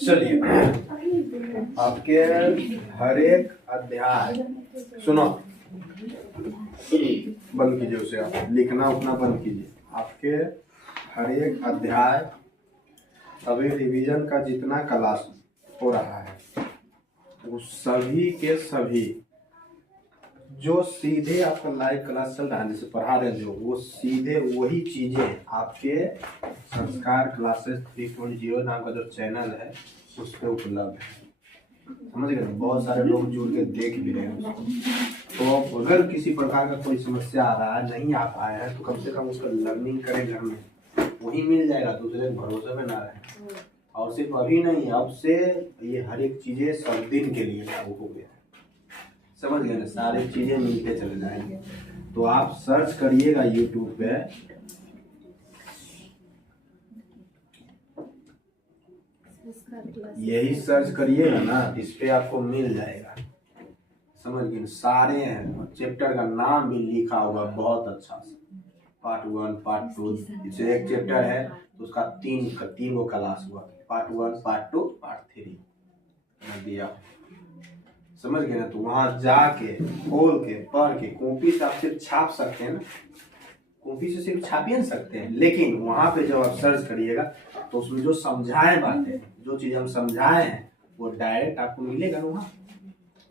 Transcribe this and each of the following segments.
चलिए, आपके हर एक अध्याय सुनो, बंद कीजिए उसे, आप लिखना उतना बंद कीजिए। आपके हर एक अध्याय अभी रिवीजन का जितना क्लास हो रहा है वो सभी के सभी जो सीधे आपका लाइव क्लास चल रहा है, जैसे पढ़ा रहे जो, वो सीधे वही चीजें आपके संस्कार क्लासेस 3.0 नाम का जो चैनल है उस पर उपलब्ध है। समझ गए? बहुत सारे लोग जुड़ के देख भी रहे हैं उसको। तो अगर किसी प्रकार का कोई समस्या आ रहा है, नहीं आ पाया है, तो कम से कम उसका लर्निंग करें घर में, वही मिल जाएगा, दूसरे के भरोसे में ना रहे। और सिर्फ अभी नहीं, अब से ये हर एक चीजें सब दिन के लिए लागू हो गया है। समझ गए ना? सारी चीजें मिलते चले जाएंगे। तो आप सर्च करिएगा यूट्यूब पे, यही सर्च करिएगा ना, इस पे आपको मिल जाएगा। समझ गए? सारे हैं, चैप्टर का नाम भी लिखा हुआ बहुत अच्छा से, पार्ट 1 पार्ट 2, जैसे एक चैप्टर है तो उसका तीन गो क्लास हुआ, पार्ट 1 पार्ट 2 पार्ट 3 दिया। समझ गए ना? तो वहां जाके खोल के पढ़ के, कॉपी से आप सिर्फ छाप सकते हैं ना, कॉपी से सिर्फ छाप ही नहीं सकते हैं, लेकिन वहां पे जब आप सर्च करिएगा तो उसमें जो समझाए बातें, जो चीज हम समझाए हैं वो डायरेक्ट आपको मिलेगा ना, वहाँ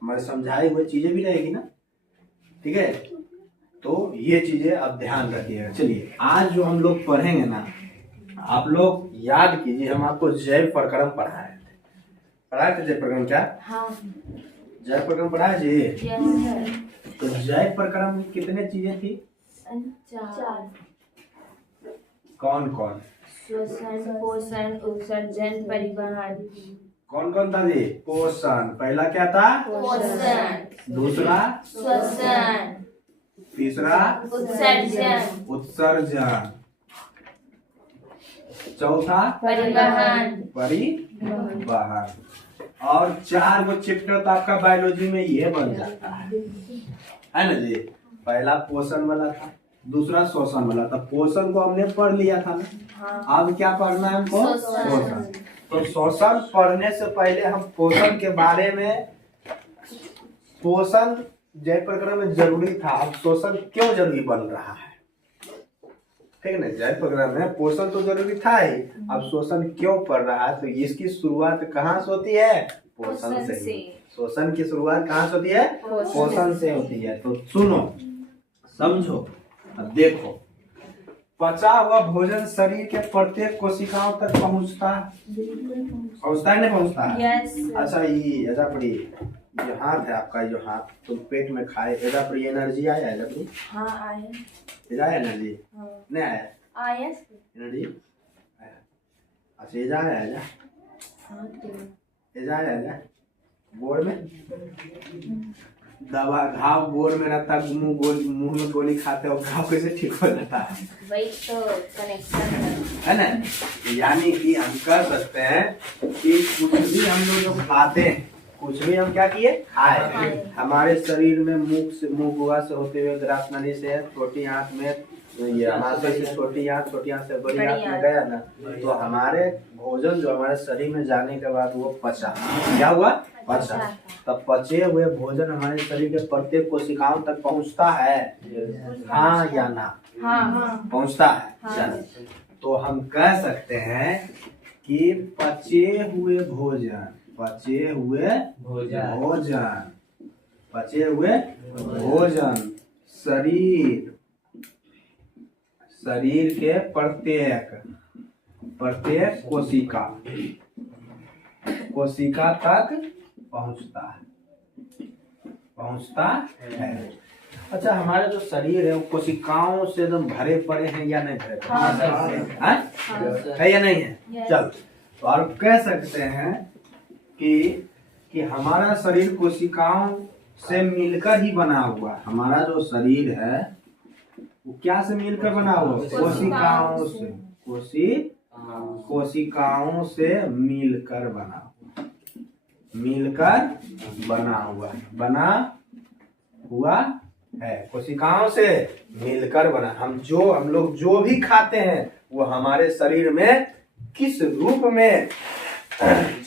हमारे समझाए हुए चीजें भी रहेगी ना। ठीक है? तो ये चीजें आप ध्यान रखिएगा। चलिए, आज जो हम लोग पढ़ेंगे ना, आप लोग याद कीजिए, हम आपको जैव प्रकरण पढ़ाए थे। जैव प्रकरण क्या? हाँ। जैव प्रकरण पढ़ाया जी? तो जैव प्रकरण में कितने चीजें थी? 4। कौन कौन? श्वसन, पोषण, उत्सर्जन, परिवहन। कौन कौन था जी? पोषण, पहला क्या था? पोषण। दूसरा? श्वसन। तीसरा? उत्सर्जन। उत्सर्जन। चौथा? परिवहन। परिवहन। और 4 गो चैप्टर तो आपका बायोलॉजी में ये बन जाता है ना जी? पहला पोषण वाला था, दूसरा श्वसन वाला था। पोषण को हमने पढ़ लिया था ना, अब क्या पढ़ना है हमको? श्वसन। तो श्वसन पढ़ने से पहले हम पोषण के बारे में, पोषण जैव प्रकरण में जरूरी था, अब श्वसन क्यों जरूरी बन रहा है, ठीक है ना? जैव प्रकरण में पोषण तो जरूरी था ही, अब श्वसन क्यों पढ़ रहा है? तो इसकी शुरुआत कहाँ से होती है? पोषण से। श्वसन की शुरुआत कहाँ से होती है? पोषण से होती है। तो सुनो, समझो, अब देखो, पचा हुआ भोजन शरीर के प्रत्येक कोशिकाओं तक पहुंचता है नहीं पहुंचता है? yes. अच्छा, ये एजापड़ी, ये हाथ है आपका, जो हाथ तुम पेट में खाए, एजापड़ी एनर्जी आया? एजापड़ी हाँ आया। एजा एनर्जी नहीं आया? आया एनर्जी आया। अच्छा, एजा आया? एजा एजा आया? बोर में दवा, घाव बोर में रहता, मुंह में गोली खाते हो, घाव कैसे ठीक हो जाता है? वही तो कनेक्शन है ना? यानी कि हम कह सकते हैं कि कुछ भी हम लोग जो खाते हैं, कुछ भी हम क्या किए? खाए। हमारे शरीर में मुंह गुहा से होते हुए ग्रास नली से छोटी आंत में, ये हमारे से छोटी आंत से बड़ी आंत में गया ना, तो हमारे भोजन जो हमारे शरीर में जाने के बाद वो पचा, क्या हुआ? पचा। तब पचे हुए भोजन हमारे शरीर के प्रत्येक कोशिकाओं तक पहुंचता है, हाँ या ना? हाँ। पहुंचता है। हाँ। तो हम कह सकते हैं कि पचे हुए भोजन शरीर के प्रत्येक कोशिका तक पहुंचता है। अच्छा, हमारे जो शरीर है वो कोशिकाओं से एकदम भरे पड़े हैं या नहीं भरे पड़े? है या नहीं है? चल, तो और कह सकते हैं कि हमारा शरीर कोशिकाओं से मिलकर ही बना हुआ। हमारा जो शरीर है वो क्या से मिलकर बना हुआ? कोशिकाओं से। कोशिकाओं से मिलकर बना हुआ है। कोशिकाओं से मिलकर बना। हम लोग जो भी खाते हैं वो हमारे शरीर में किस रूप में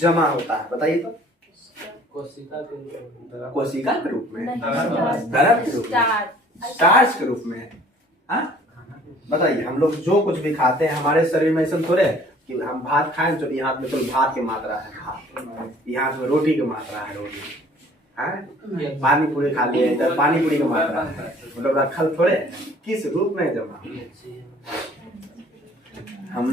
जमा होता है? बताइए तो। कोशिका के रूप में, द्रव के रूप में, स्टार्च के रूप में। हाँ बताइए, हम लोग जो कुछ भी खाते हैं हमारे शरीर में ऐसा थोड़े कि हम भात खाएं तो यहाँ में तो भात की मात्रा है भात, यहाँ में रोटी की मात्रा है रोटी, हाँ पानी पूरी खा लिए तो पानी पूरी की मात्रा है, मतलब रखल थोड़े किस रूप में जमा। हम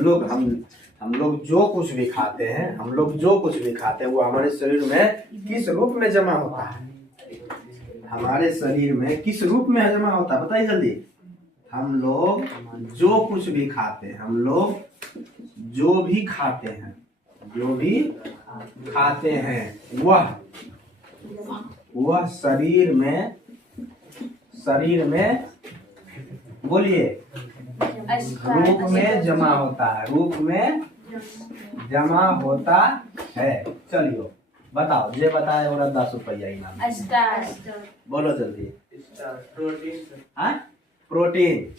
लोग जो कुछ भी खाते हैं, हम लोग जो कुछ भी खाते हैं वो हमारे शरीर में किस रूप में जमा होता है? हमारे शरीर में किस रूप में जमा होता है बताइए जल्दी। हम लोग जो कुछ भी खाते हैं, हम लोग जो भी खाते हैं, जो भी खाते हैं वह शरीर में बोलिए रूप में जमा होता है, रूप में जमा होता है। चलिए बताओ, जे बताए और 10 रुपया इनाम। बोलो जल्दी। प्रोटीन।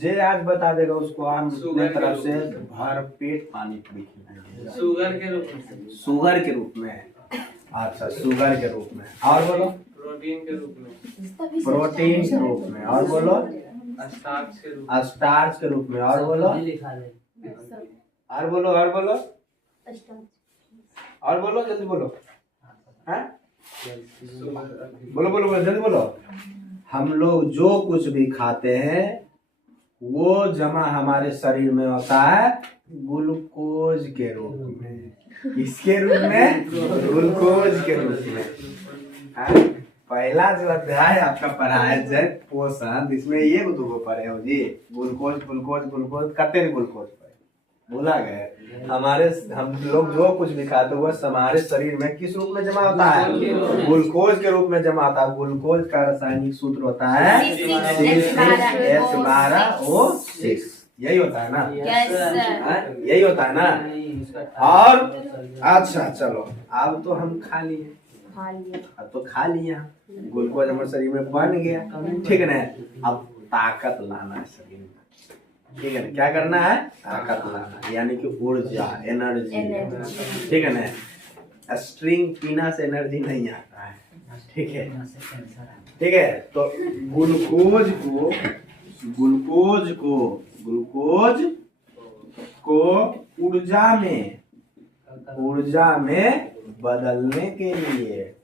जे आज बता देगा उसको हम अपने तरफ से भर पेट पानी पूरी खिलाएंगे। शुगर के रूप में। अच्छा शुगर के रूप में। और बोलो प्रोटीन के रूप में। और बोलो स्टार्च के रूप में। और बोलो जल्दी बोलो। बोलो जल्दी बोलो। हम लोग जो कुछ भी खाते हैं वो जमा हमारे शरीर में होता है ग्लूकोज के रूप में। किसके रूप में? ग्लूकोज के रूप में। पहला जो अध्याय आपका पढ़ा है जल पोषण, इसमें ये दो पढ़े हो जी, ग्लूकोज करते ग्लूकोज भूला गए। हम लोग जो कुछ भी खाते हैं वह हमारे शरीर में किस रूप में जमा होता है? ग्लूकोज के रूप में जमा होता है। ग्लूकोज का रासायनिक सूत्र होता है C6H12O6। यही होता है ना? यही होता है ना? और अच्छा चलो, अब तो हम खा लिए, अब तो खा लिया, ग्लूकोज हमारे शरीर में बन गया, ठीक है ना? अब ताकत लाना है शरीर में, ठीक है ना? क्या करना है? ताकत लाना, यानी कि ऊर्जा, एनर्जी, ठीक है ना? स्ट्रिंग पीना से एनर्जी नहीं आता है, ठीक है? ठीक है, तो ग्लूकोज को ऊर्जा में बदलने के लिए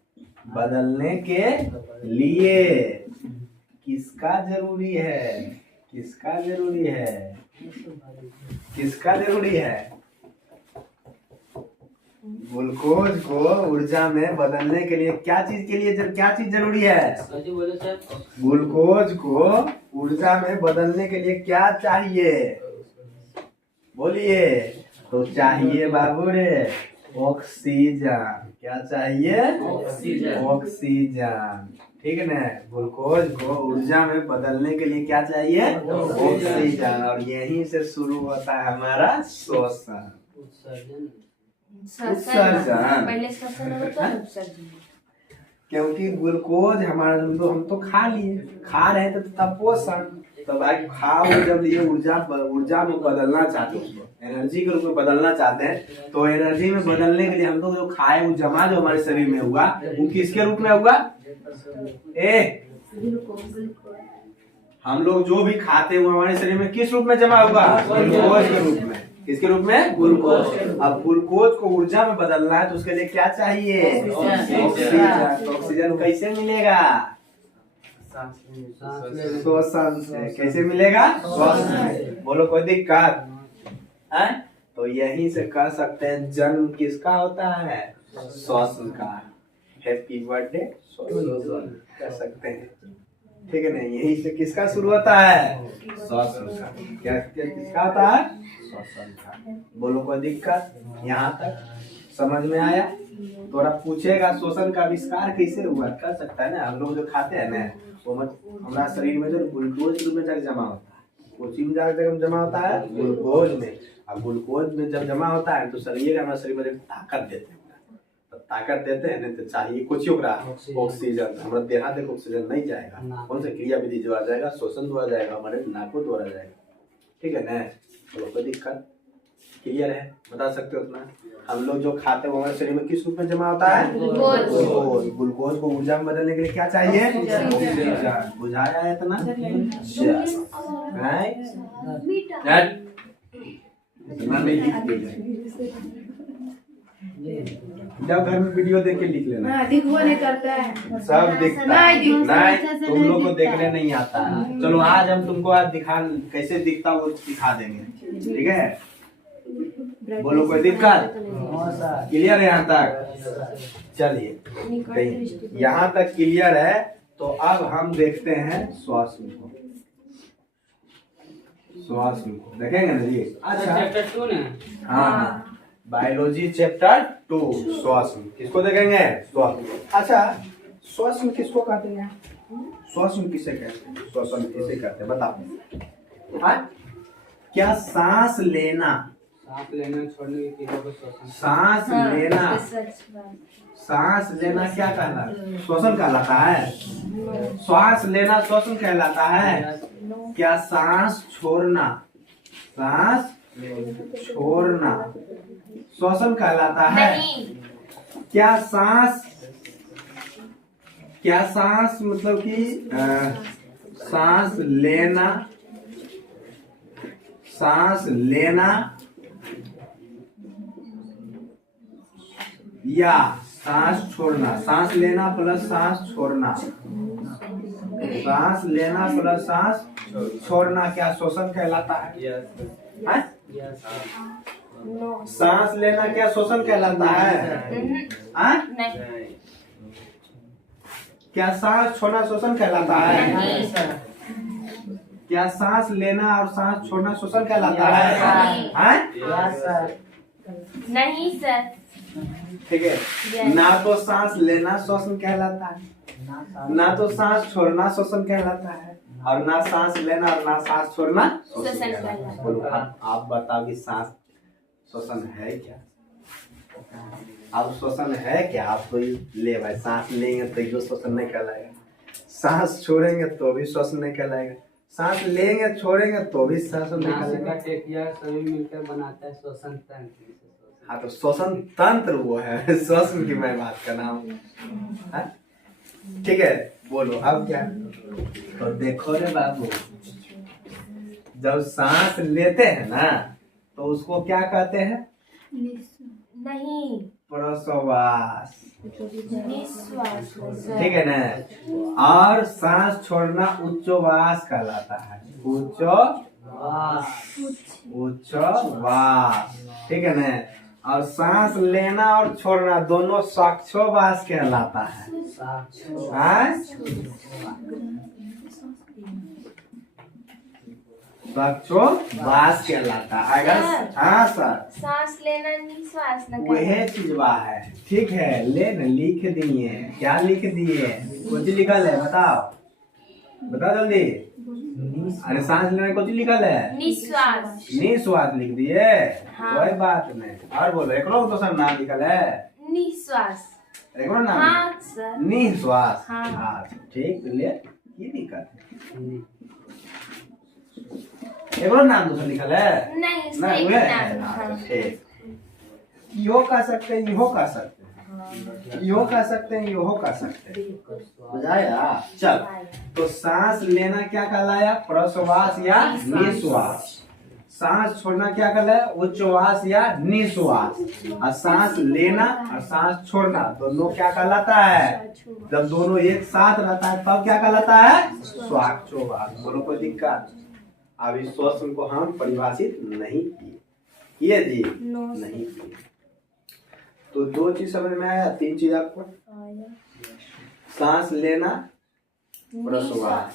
किसका जरूरी है? ग्लूकोज को ऊर्जा में बदलने के लिए क्या चीज जरूरी है? ग्लूकोज को ऊर्जा में बदलने के लिए क्या चाहिए? बोलिए। तो चाहिए बाबू रे ऑक्सीजन। क्या चाहिए? ऑक्सीजन, ठीक है ना? ग्लूकोज को ऊर्जा में बदलने के लिए क्या चाहिए? ऑक्सीजन। और यहीं से शुरू होता है हमारा श्वसन, उत्सर्जन। पहले श्वसन होता है उत्सर्जन। क्योंकि ग्लूकोज हमारा हम तो खा रहे थे तब पोषण, तो भाई खाओ जब ये ऊर्जा में बदलना चाहते हैं, उसको एनर्जी के रूप में बदलना चाहते हैं, तो एनर्जी में बदलने के लिए हम लोग जो खाए वो जमा जो हमारे शरीर में हुआ वो किसके रूप में हुआ? हम लोग जो भी खाते हैं वो हमारे शरीर में किस रूप में जमा हुआ? ग्लूकोज के रूप में। किसके रूप में? ग्लूकोज। अब ग्लूकोज को ऊर्जा में बदलना है तो उसके लिए क्या चाहिए? ऑक्सीजन। तो ऑक्सीजन कैसे मिलेगा? श्वसन से। कैसे मिलेगा? श्वसन से। बोलो कोई दिक्कत है? तो यहीं से कह सकते हैं जन्म किसका होता है? श्वसन का। हैप्पी बर्थडे श्वसन कह सकते हैं, ठीक है ना? यहीं से किसका शुरू होता है? श्वसन का। क्या किसका होता है? श्वसन का। बोलो कोई दिक्कत? यहाँ तक समझ में आया? थोड़ा पूछेगा श्वसन का आविष्कार कैसे हुआ, कर सकता है ना? हम लोग जो खाते हैं ना वो हमारा शरीर में जो ग्लूकोज रूप में जाकर जमा होता है, वो चीज जाकर जमा होता है ग्लूकोज में। अब ग्लूकोज में जब जमा होता है तो शरीर हमारे शरीर में ताकत देते हैं, तो ताकत देते हैं नहीं तो चाहिए कुछ ऑक्सीजन। हमारा देहा देख ऑक्सीजन नहीं जाएगा, कौन सा क्रिया विधि द्वारा जाएगा? श्वसन द्वारा जाएगा, हमारे नाकों द्वारा जाएगा, ठीक है ना? तो कोई दिक्कत क्लियर है, बता सकते हो उतना। हम लोग जो खाते हैं वो हमारे शरीर में किस रूप में जमा होता है? ग्लूकोज। ग्लूकोज को ऊर्जा में बदलने के लिए क्या चाहिए? ऑक्सीजन। बुझाया है इतना? इतना नहीं लिखते जब घर में वीडियो देख के लिख लेना। दिखवा नहीं करता है, सब दिखता है, नहीं तुम लोग को देखने नहीं आता है। चलो आज हम तुमको आज दिखा कैसे दिखता है वो दिखा देंगे, ठीक है? बोलो कोई दिक्कत? क्लियर है यहाँ तक? चलिए यहाँ तक क्लियर है। तो अब हम देखते हैं श्वासन को। श्वासन को देखेंगे ना जी? अच्छा चैप्टर 2 ना? हाँ, बायोलॉजी चैप्टर 2 श्वासन किसको देखेंगे? श्वासन। अच्छा श्वासन किसको कहते हैं? श्वासन किसे कहते हैं? श्वासन किसे कहते हैं बताओ। हाँ? क्या सांस लेना, सांस लेना छोड़ने की क्रिया को श्वसन। सांस लेना, सांस लेना क्या कहलाता? श्वसन कहलाता है। श्वास लेना श्वसन कहलाता है। क्या सांस छोड़ना, सांस छोड़ना श्वसन कहलाता है। क्या सांस, क्या सांस मतलब कि सांस लेना, सांस लेना या सांस छोड़ना, सांस लेना प्लस सांस छोड़ना, सांस लेना प्लस सांस छोड़ना क्या श्वसन कहलाता है? हाँ? सांस लेना क्या श्वसन कहलाता है? हाँ? क्या सांस छोड़ना श्वसन कहलाता है? क्या सांस लेना और सांस छोड़ना श्वसन कहलाता है? हाँ? नहीं सर। ठीक है, ना तो सांस लेना श्वसन कहलाता है, ना तो सांस छोड़ना श्वसन कहलाता है, और ना सांस लेना और ना सांस छोड़ना श्वसन कहलाता है। आप बताओ कि सांस श्वसन है क्या? अब श्वसन है क्या? आप तो ले भाई, सांस लेंगे तो ये श्वसन नहीं कहलाएगा, सांस छोड़ेंगे तो भी श्वसन नहीं कहलाएगा, सांस लेंगे छोड़ेंगे तो भी श्वसन नहीं कहलाएगा। टेकिया सभी मिलकर बनाता है श्वसन तंत्र। हाँ तो श्वसन तंत्र वो है, श्वसन की मैं बात कर रहा हूँ। ठीक है, बोलो अब क्या? तो देखो रे बाबू, जब सांस लेते हैं ना तो उसको क्या कहते हैं? नहीं, प्रश्वास। निश्वास। ठीक है ना? और सांस छोड़ना उच्चवास कहलाता है। उच्चवास, ठीक है ना? और सांस लेना और छोड़ना दोनों श्वासोच्छ्वास कहलाता है। हाँ? श्वासोच्छ्वास कहलाता है। हाँ सर, सांस लेना निश्वास न वह चीजवा है। ठीक है, ले न लिख दिए। क्या लिख दिए? कुछ लिखल है बताओ, बताओ जल्दी। अरे सांस लेने कुछ लिखल है? निश्वास। निश्वास लिख दिए। हाँ। कोई बात नहीं। और बोलो, एक लोग दूसरा नाम लिखल है? निश्वास। एक लोग नाम? हाँ सर। निश्वास। हाँ। ठीक, ले ये दिक्कत है। एक लोग नाम दूसरा लिखल है? नहीं ना सर, हुए? नाम। हाँ, हाँ। ठीक। यो कह सकते हैं, यो कह सकते हैं, यो कह सकते हैं, यो कह सकते हैं। बुझाया? चल, तो सांस लेना क्या कहलाया? प्रश्वास या निश्वास। सांस छोड़ना क्या कहलाया? उच्चवास या निश्वास। और सांस लेना और सांस छोड़ना दोनों क्या कहलाता है? जब दोनों एक साथ रहता है तब क्या कहलाता है? श्वासोच्छ्वास। बोलो कोई दिक्कत? अब इस श्वसन को हम परिभाषित नहीं किए जी, नहीं किए। तो दो चीज समझ में आया, तीन चीज आपको? सांस लेना प्रश्वास,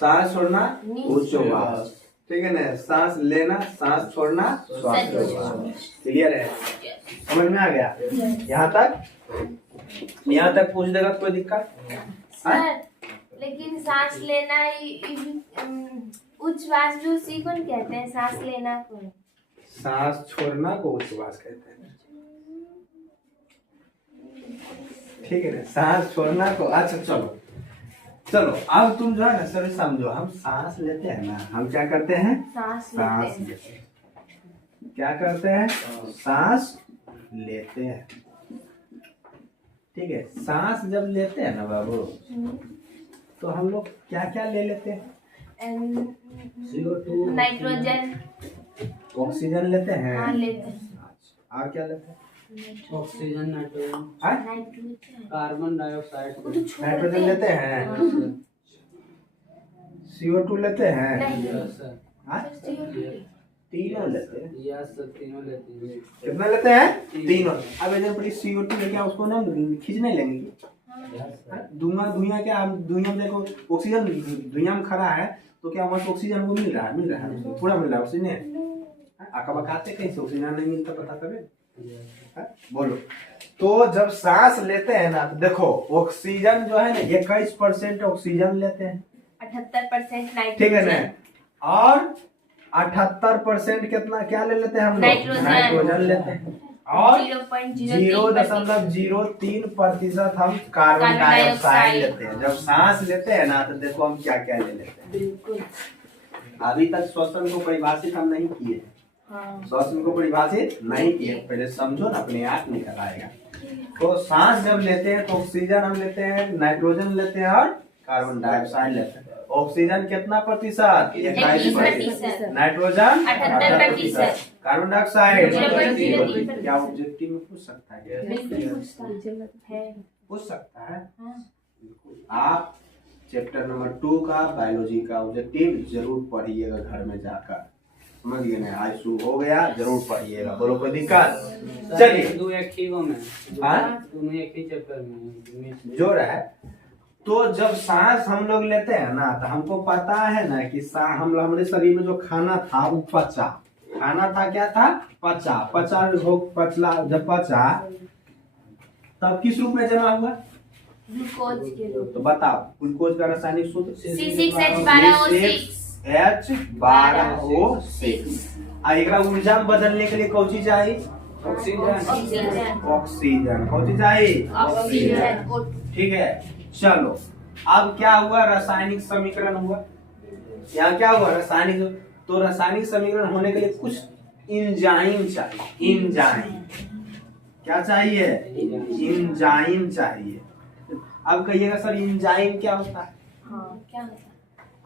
सांस छोड़ना उच्चवास। ठीक है ना? सांस लेना, सांस छोड़ना श्वासोच्छ्वास। क्लियर है? समझ में आ गया? यहाँ तक? यहाँ तक पूछ देगा कोई दिक्कत? सर, लेकिन सांस लेना उच्छ्वास भी उसी को कहते हैं, सांस लेना को। सांस छोड़ना को उच्छ्वास कहते हैं। ठीक है ना? सांस छोड़ना को। अच्छा चलो चलो, अब तुम जो है ना सर समझो, हम सांस लेते हैं ना, हम क्या करते हैं? सांस सांस लेते हैं। लेते हैं। क्या करते हैं? सांस लेते हैं। ठीक है, सांस जब लेते हैं ना बाबू, तो हम लोग क्या क्या ले लेते हैं? CO2 nitrogen. ऑक्सीजन लेते हैं। हाँ लेते हैं। अच्छा, और क्या लेते हैं? ऑक्सीजन, नाइट्रोजन, हाँ? नाइट्रोजन। कार्बन डाइऑक्साइड, नाइट्रोजन लेते हैं। CO2 लेते हैं। नहीं। यस सर, हाँ? तीनों लेते हैं। यस सर, तीनों लेते हैं। कितना लेते हैं? तीनों। अब इधर पड़ी CO2 लेके उसको ना खींच नहीं लेंगे? यस सर, धुआं क्या, हम धुआं में देखो ऑक्सीजन धुआं में खड़ा है तो क्या वहाँ से ऑक्सीजन को मिल रहा है उसको पूरा मिल रहा है ऑक्सीजन। आका खाते कैसे ऑक्सीजन नहीं मिलता, पता करें? बोलो। तो जब सांस लेते हैं ना, तो देखो ऑक्सीजन जो है ना 21% ऑक्सीजन लेते हैं, 78% ठीक है नाइट्रोजन। ना, और 78% कितना क्या ले लेते हैं हम लोग? नाइट्रोजन। नाइट्रोजन लेते हैं, और 0.03% 0.03% हम कार्बन कार्बन डाइऑक्साइड डाइऑक्साइड। लेते हैं। जब सांस लेते हैं ना, तो देखो हम क्या क्या ले लेते हैं। बिल्कुल। अभी तक श्वसन को परिभाषित हम नहीं किए, हाँ। श्वसन को परिभाषित नहीं किए, पहले समझो ना, अपने आप निकल आएगा। तो सांस जब लेते हैं तो ऑक्सीजन हम लेते हैं, नाइट्रोजन लेते हैं और कार्बन डाइऑक्साइड लेते हैं। ऑक्सीजन कितना प्रतिशत? 21%। नाइट्रोजन 78%। Carbon dioxide 0.03%। क्या ऑब्जेक्टिव में पूछ सकता है? बिल्कुल पूछता है। पूछ सकता है। हाँ। बिल्कुल। आप चैप्टर नंबर 2 का बायोलॉजी का ऑब्जेक्टिव जरूर पढ़िएगा घर में जाकर, समझ गए ना? आज शुरू हो गया, जरूर पढ़िएगा। बोलो कोई दिक्कत? चलिए, दो एक ही वो में, हाँ? दोनों एक ही चैप्टर में जो है, तो जब सांस हम लोग लेते हैं ना, तो हमको पता है ना कि हम हमारे शरीर में जो खाना था वो पचा, खाना था, क्या था? पचा जब पचा तब किस रूप में जमा हुआ? ग्लूकोज के रूप। तो बताओ, ग्लूकोज का रासायनिक सूत्र C6H12O6। H12O6। एकरा ऊर्जा में बदलने के लिए कौन चीज चाहिए? ऑक्सीजन। ऑक्सीजन। कौन चीज चाहिए? ऑक्सीजन। ठीक है, चलो। अब क्या हुआ? रासायनिक समीकरण हुआ। यहाँ क्या हुआ? रासायनिक। तो रासायनिक समीकरण होने के लिए कुछ इंजाइम चाहिए। इंजाइम क्या चाहिए? इंजाइम चाहिए। अब कहिएगा सर इंजाइम क्या होता है? हाँ, क्या होता है?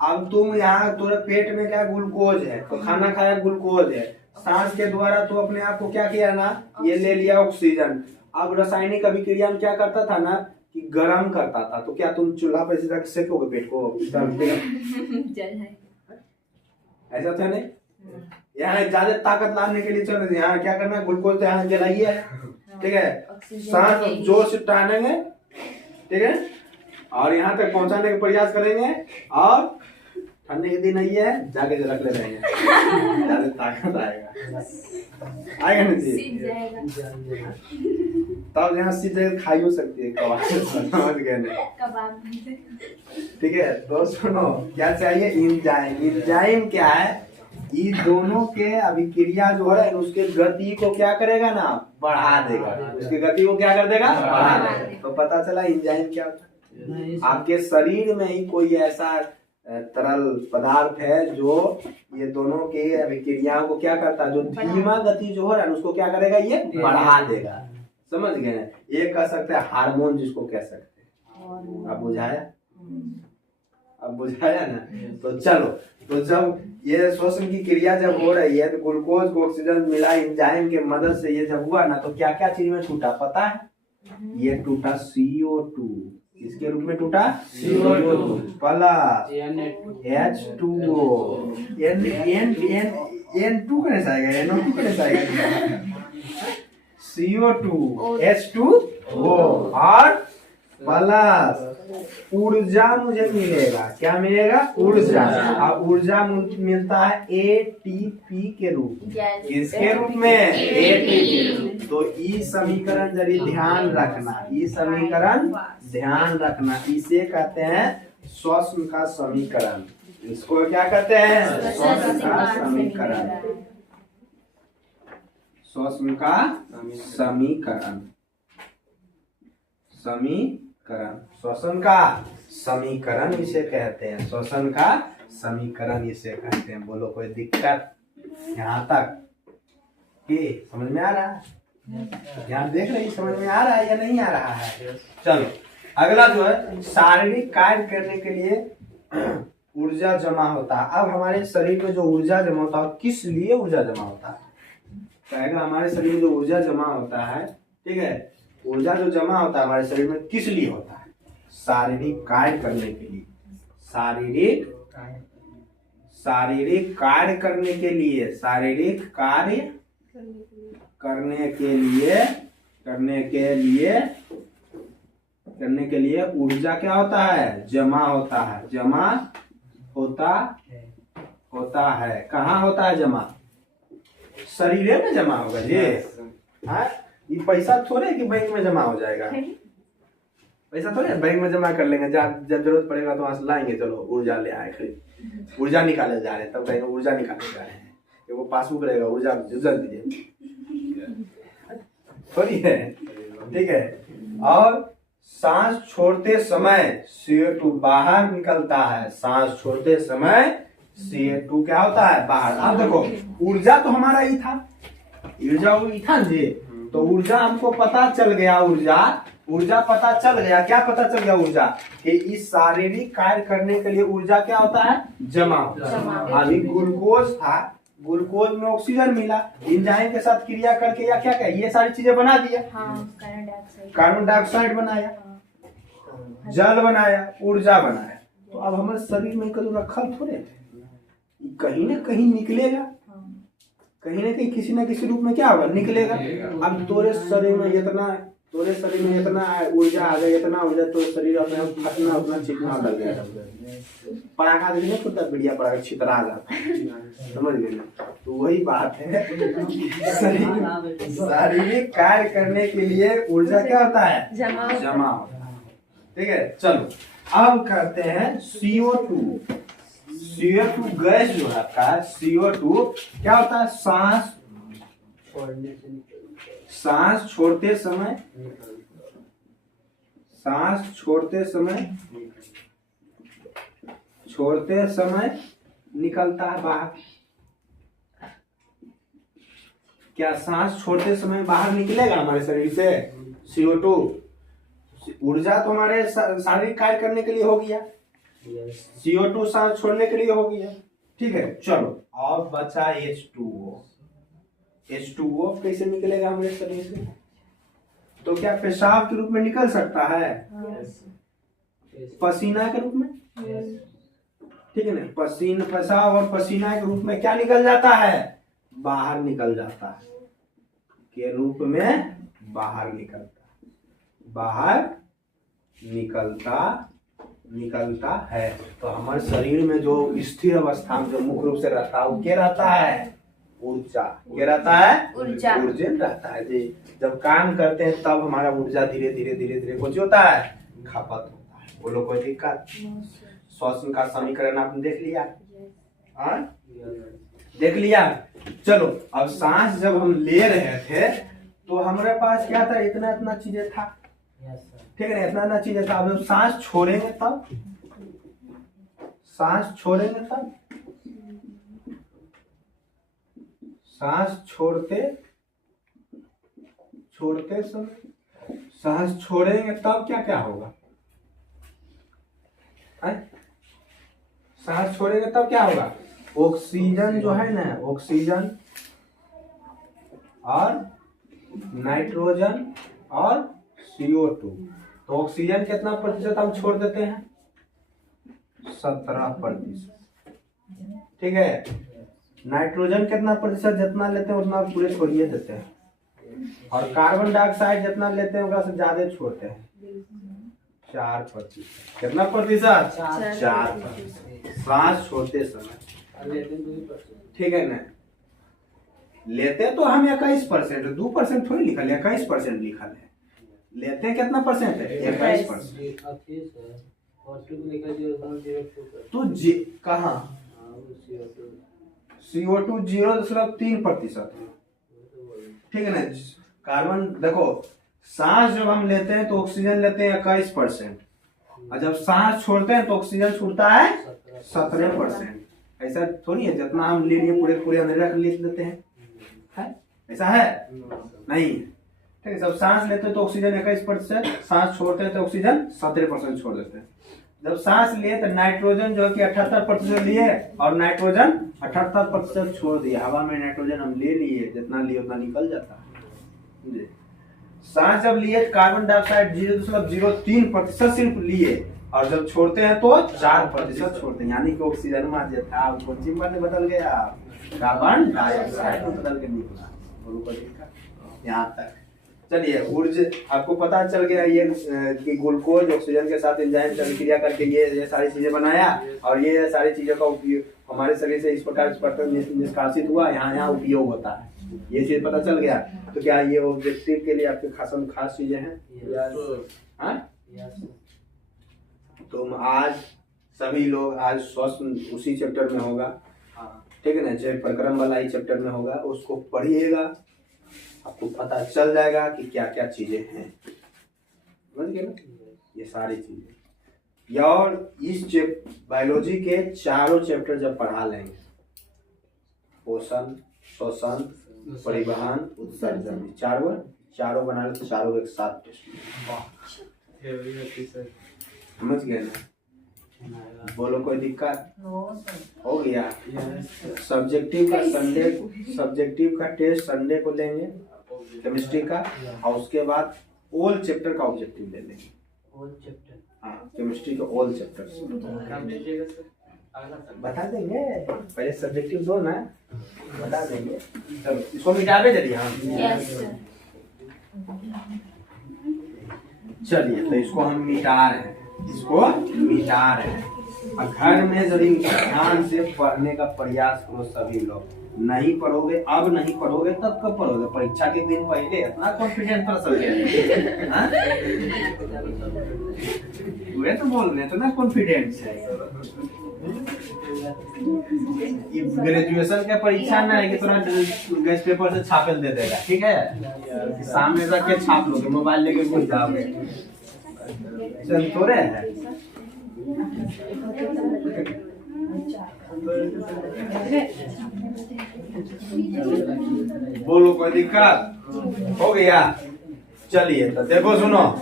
अब तुम यहाँ तुम्हारे पेट में क्या ग्लूकोज है, तो खाना खाया ग्लूकोज है, सांस के द्वारा तो अपने आप को क्या किया ना, ये ले लिया ऑक्सीजन। अब रासायनिक अभिक्रिया में क्या करता था ना कि गर्म करता था, तो क्या तुम चूल्हा पर सीधा सेकोगे पेट को? ऐसा था नहीं? यहाँ ज्यादा ताकत लाने के लिए चलो यहाँ क्या करना, ग्लूकोज तो यहाँ जलाइए, ठीक है, सांस जोर से टानेंगे, ठीक है, और यहाँ तक पहुंचाने का प्रयास करेंगे, और ठंडे के दिन आइए जाके रख ले रहेंगे, ज्यादा ताकत आएगा ना जी? तब यहाँ सीधे खाई हो सकती है कबाब, समझ गए ना? कबाब। ठीक है, तो सुनो क्या चाहिए? इंजाइम। इंजाइम क्या है? ये दोनों के अभिक्रिया जो है उसके गति को क्या करेगा ना, बढ़ा देगा। उसकी गति को क्या कर देगा? बढ़ा देगा। तो पता चला इंजाइम क्या होता है। आपके शरीर में ही कोई ऐसा तरल पदार्थ है जो ये दोनों के अभिक्रियाओं को क्या करता है, जो धीमा गति जो हो रहा है उसको क्या करेगा, ये बढ़ा देगा। समझ गए ना? ये कह सकते हैं हार्मोन जिसको कह सकते हैं। अब बुझाया? अब बुझाया ना? तो चलो, तो जब ये श्वसन की क्रिया जब हो रही है तो ग्लूकोज को ऑक्सीजन मिला एंजाइम के मदद से, ये जब हुआ ना तो क्या क्या चीज में टूटा पता है? ये टूटा CO2। किसके रूप में टूटा? CO2 plus H2O। N2 कने से आएगा? NO2 कने से आएगा? CO2 H2O और प्लस ऊर्जा मुझे मिलेगा। क्या मिलेगा? ऊर्जा। अब ऊर्जा मिलता है ATP के रूप में। किसके रूप में? ATP। तो ई समीकरण जरी ध्यान रखना, ई समीकरण ध्यान रखना, इसे कहते हैं श्वसन का समीकरण। इसको क्या कहते हैं? श्वसन का समीकरण। श्वसन का समीकरण। समीकरण, श्वसन का समीकरण इसे कहते हैं। श्वसन का समीकरण इसे कहते हैं। बोलो कोई दिक्कत यहाँ तक? के समझ में आ रहा है? ध्यान देख रही, समझ में आ रहा है या नहीं आ रहा है? चलो अगला जो है शारीरिक कार्य करने के लिए ऊर्जा जमा होता है। अब हमारे शरीर में जो ऊर्जा जमा होता है, किस लिए ऊर्जा जमा होता है? कहेगा हमारे शरीर में जो ऊर्जा जमा होता है, ठीक है, ऊर्जा जो जमा होता है हमारे शरीर में किस लिए होता है? शारीरिक कार्य करने के लिए। शारीरिक कार्य करने के लिए, शारीरिक कार्य करने के लिए ऊर्जा क्या होता है? जमा होता है। जमा होता है। कहाँ होता है जमा? शरीर में जमा होगा जी। हाँ, ये पैसा थोड़े कि बैंक में जमा हो जाएगा। पैसा थोड़े बैंक में जमा कर लेंगे, जब जरूरत पड़ेगा तो वहां से लाएंगे। चलो ऊर्जा ले आए, खरीद ऊर्जा निकाले जा रहे हैं, तब कहेंगे ऊर्जा निकाले जा रहे हैं। वो पासबुक रहेगा, ऊर्जा जल्द दीजिए, थोड़ी है, ठीक है। और सांस छोड़ते समय CO2 बाहर निकलता है। सांस छोड़ते समय CO2 क्या होता है? बाहर। अब देखो ऊर्जा तो हमारा ही था, ऊर्जा वही था जी। तो ऊर्जा हमको पता चल गया, ऊर्जा पता चल गया। क्या पता चल गया? ऊर्जा कि इस शारीरिक कार्य करने के लिए ऊर्जा क्या होता है? जमा। अभी ग्लूकोज था, ग्लूकोज में ऑक्सीजन मिला, एंजाइम के साथ क्रिया करके या क्या क्या ये सारी चीजें बना दिया। कार्बन डाइऑक्साइड बनाया, जल बनाया, ऊर्जा बनाया। तो अब हमारे शरीर में कभी रखल थोड़े थे, कहीं ना कहीं निकलेगा, कहीं ना कहीं किसी ना किसी रूप में क्या होगा? निकलेगा। अब तोरे शरीर में इतना ऊर्जा आ गई, इतना ऊर्जा, तो शरीर अपने फटना उतना चिकना लग गया। पराखा देखने खुद बढ़िया पराखा छितरा जाता है, समझ गए ना? तो वही बात है, शारीरिक कार्य करने के लिए ऊर्जा क्या होता है? जमा होता है। ठीक है, चलो अब करते हैं CO2 गैस जो है CO2 क्या होता है? सांस छोड़ते समय निकलता है बाहर। क्या सांस छोड़ते समय बाहर निकलेगा हमारे शरीर से CO2? ऊर्जा तो हमारे शारीरिक कार्य करने के लिए हो गया, CO2 सांस छोड़ने के लिए हो गया। ठीक है, चलो अब बचा H2O कैसे निकलेगा हमारे शरीर से? तो क्या पेशाब के रूप में निकल सकता है? पसीना के रूप में, ठीक है ना? पेशाब और पसीना के रूप में क्या निकल जाता है? बाहर निकल जाता है, के रूप में बाहर निकलता है। तो हमारे शरीर में जो स्थिर अवस्था में जो मुख्य रूप से रहता है वो क्या रहता है? ऊर्जा। क्या रहता है? ऊर्जा रहता है जी। जब काम करते हैं तब हमारा ऊर्जा धीरे धीरे कुछ होता है, खपत होता है। बोलो कोई दिक्कत? श्वसन का समीकरण आपने देख लिया? देख लिया। चलो अब सांस जब हम ले रहे थे तो हमारे पास क्या था? इतना चीजें था, ठीक है, इतना चीजें था। अब जब सांस छोड़ेंगे तब सांस छोड़ते समय सांस छोड़ेंगे तब क्या होगा? सांस छोड़ेंगे तब क्या होगा? ऑक्सीजन जो है ना, ऑक्सीजन और नाइट्रोजन और CO2। तो ऑक्सीजन कितना प्रतिशत हम छोड़ देते हैं? 17%। ठीक है, नाइट्रोजन कितना प्रतिशत? जितना लेते हैं उतना पूरे छोड़िए देते हैं। और कार्बन डाइऑक्साइड जितना लेते हैं उससे ज्यादा छोड़ते हैं, 4%। कितना प्रतिशत? 4%। सांस छोड़ते समय, ठीक है ना? लेते तो हम 21%, 2% थोड़ी लिखा है, 21% लिखा है। लेते हैं कितना परसेंट है? 21%। तो कहाँ CO2 0.3%, ठीक है ना? कार्बन देखो, सांस जब हम लेते हैं तो ऑक्सीजन लेते हैं 21%, और जब सांस छोड़ते हैं तो ऑक्सीजन छूटता है 17%। ऐसा थोड़ी है जितना हम ले लिए पूरे अंदर रख लेते हैं, ऐसा ऐसा है नहीं। ठीक है, जब सांस लेते हैं तो ऑक्सीजन 21%, सांस छोड़ते हैं तो ऑक्सीजन 17% छोड़ देते हैं। जब सांस लिए तो नाइट्रोजन जो है कि 78% लिए और नाइट्रोजन 78% छोड़ दिए। हवा में नाइट्रोजन हम ले लिए, जितना लिए उतना निकल जाता है जी। सांस जब लिए कार्बन डाइऑक्साइड 0.03% सिर्फ लिए और जब छोड़ते हैं तो 4% छोड़ते हैं, यानी कि ऑक्सीजन में जो था वो कौन सी में बदल गया, कार्बन डाइऑक्साइड में बदल के निकला। यहाँ तक चलिए ऊर्जा आपको पता चल गया ये कि ग्लूकोज ऑक्सीजन के साथ एंजाइम प्रतिक्रिया करके ये सारी चीजें बनाया और ये सारी चीजों का उपयोग हमारे शरीर से इस प्रकार निष्कासित हुआ, यहाँ उपयोग होता है। ये चीज पता चल गया। तो क्या ये ऑब्जेक्टिव के लिए आपके खास चीजें हैं? तो आज सभी लोग आज स्वस्थ उसी चैप्टर में होगा, ठीक है ना, जो प्रक्रम वाला ही चैप्टर में होगा, उसको पढ़िएगा, आपको पता चल जाएगा कि क्या क्या चीजें हैं। समझ गए ना ये सारी चीजें। और इस बायोलॉजी के चारों चैप्टर जब पढ़ा लेंगे, पोषण, श्वसन, परिवहन, उत्सर्जन, चारों बना ले तो चारों एक साथ टेस्ट। समझ गए ना? बोलो कोई दिक्कत हो गया? सब्जेक्टिव का टेस्ट संडे को लेंगे केमिस्ट्री का, और उसके बाद ऑल चैप्टर का ऑब्जेक्टिव ले लेंगे। हाँ, केमिस्ट्री के ऑल चैप्टर बता देंगे। पहले सब्जेक्टिव दो ना, बता देंगे। चलो इसको मिटावे जल्दी। हाँ चलिए, तो इसको हम मिटा रहे हैं, और घर में जरूर ध्यान से पढ़ने का प्रयास करो सभी लोग। नहीं पढ़ोगे, अब नहीं पढ़ोगे तब कब पढ़ोगे? परीक्षा के दिन पहले इतना कॉन्फिडेंस पर सब वे तो बोल रहे हैं, तो ना कॉन्फिडेंस है। ग्रेजुएशन का परीक्षा ना है कि तुरंत गेस्ट पेपर से छापे दे देगा, ठीक है? सामने रख के छाप लोगे, मोबाइल लेके घुस जाओगे, चल थोड़े है। बोलो कोई दिक्कत हो गया? चलिए तो देखो, सुनो।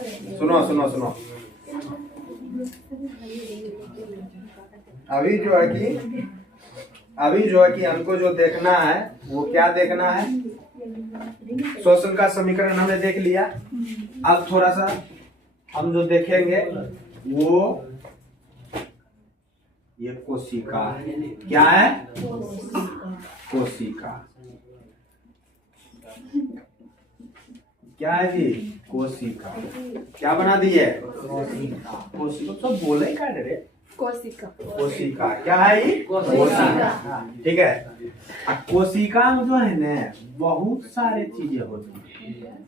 अभी जो है कि हमको जो देखना है वो क्या देखना है? श्वसन का समीकरण हमने देख लिया। अब थोड़ा सा हम जो देखेंगे वो ये कोशिका क्या है? कोशिका क्या है जी? कोशिका। क्या बना दी है? कोशिका। सब बोले क्या रे? कोशिका क्या है ये? कोशिका। ठीक है। कोशिका में जो है ना बहुत सारी चीजें होती है,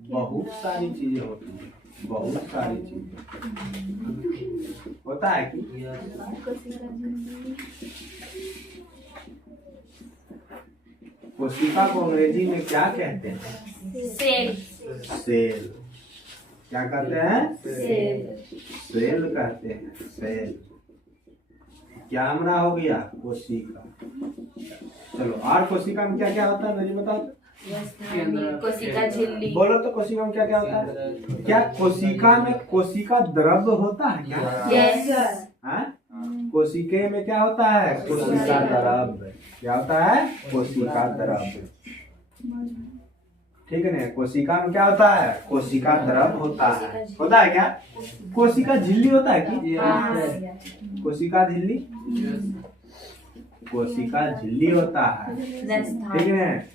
बहुत सारी चीजें होता है कि कोशिका को अंग्रेजी में क्या कहते हैं? सेल। क्या कहते हैं? सेल कहते हैं, सेल। क्या हमरा हो गया? कोशिका। चलो, और कोशिका में क्या क्या होता है मुझे बताओ। कोशिका झिल्ली। बोलो तो कोशिका में क्या क्या होता है? क्या कोशिका में कोशिका द्रव्य होता है क्या? यस। कोशिका में क्या होता है? कोशिका द्रव्य। क्या होता है? कोशिका द्रव्य। ठीक है ना? कोशिका में क्या होता है? कोशिका द्रव्य होता है क्या? कोशिका झिल्ली होता है कि? कोशिका झिल्ली होता है, ठीक है।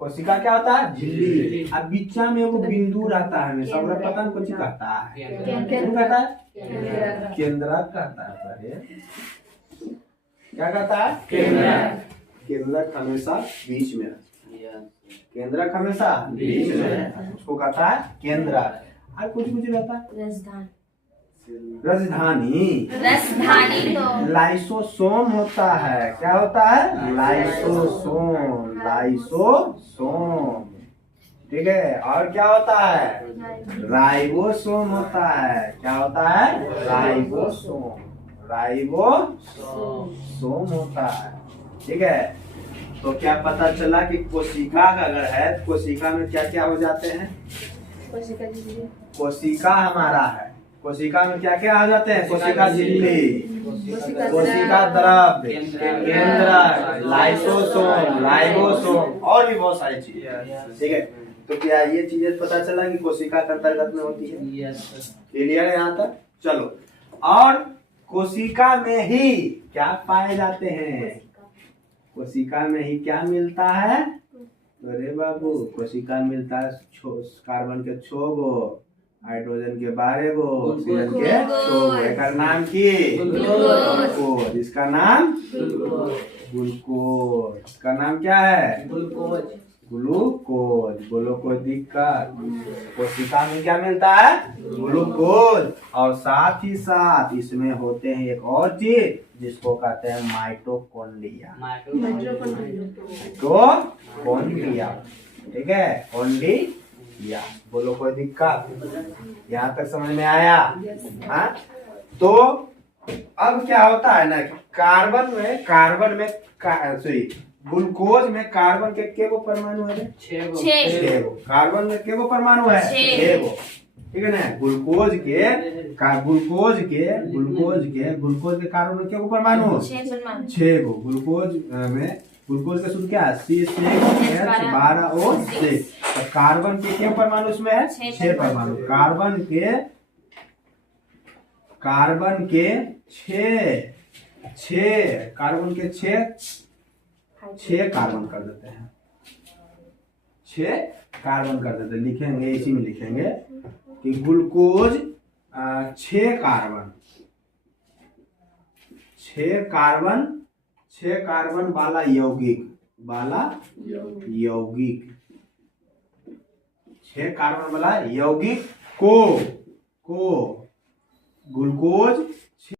कोशिका क्या होता है? झिल्ली। अब बीचा में वो बिंदु रहता है, हमेशा पता नहीं कुछ कहता है, कहता है केंद्रक कहता है। क्या कहता है? केंद्रक हमेशा बीच में, केंद्रक हमेशा बीच में, उसको कहता है केंद्रक। और कुछ रहता है राजधानी तो लाइसोसोम होता है। क्या होता है? लाइसोसोम। ठीक है। और क्या होता है? राइबोसोम होता है। क्या होता है? राइबोसोम होता है, ठीक है। तो क्या पता चला कि कोशिका अगर है तो कोशिका में क्या क्या हो जाते हैं? कोशिका झिल्ली। कोशिका हमारा है, कोशिका में क्या क्या आ जाते हैं? कोशिका झिल्ली, कोशिका द्रव्य, केंद्रक, लाइसोसोम, राइबोसोम और भी बहुत सारी चीजें। ठीक है, तो क्या ये चीजें पता चला कि कोशिका के अंतर्गत में होती है? Yes sir. क्लियर है यहाँ तक? चलो, और कोशिका में ही क्या पाए जाते हैं? कोशिका में ही क्या मिलता है? अरे बाबू, कोशिका में मिलता है कार्बन के 6 गो, हाइड्रोजन के 12 गो, ऑक्सीजन के 6 गो। एकर नाम की ग्लूकोज। इसका नाम ग्लूकोज। इसका नाम क्या है? ग्लूकोज। ग्लूकोज। बोलो कोई दिक्कत? कोशिका में क्या मिलता है? ग्लूकोज। और साथ ही साथ इसमें होते हैं एक और चीज जिसको कहते हैं माइटोकॉन्ड्रिया। माइटोकॉन्ड्रिया, ठीक है, कॉन्ड्रिया। बोलो कोई दिक्कत? यहाँ तक समझ में आया? हाँ, तो अब क्या होता है ना कि कार्बन में सॉरी ग्लूकोज में कार्बन के केगो परमाणु है? 6 गो। 6 गो। कार्बन में केगो परमाणु है? 6 गो। ठीक है ना? ग्लूकोज के कार्बन में केगो परमाणु? 6 गो। ग्लूकोज का सूत्र क्या है? C6H12O6। तो कार्बन के क्या परमाणु उसमें है? 6 परमाणु। कार्बन के 6 कार्बन कर देते हैं। 6 कार्बन कर देते हैं। लिखेंगे, इसी में लिखेंगे कि ग्लूकोज 6 कार्बन वाला यौगिक 6 कार्बन वाला यौगिक को ग्लूकोज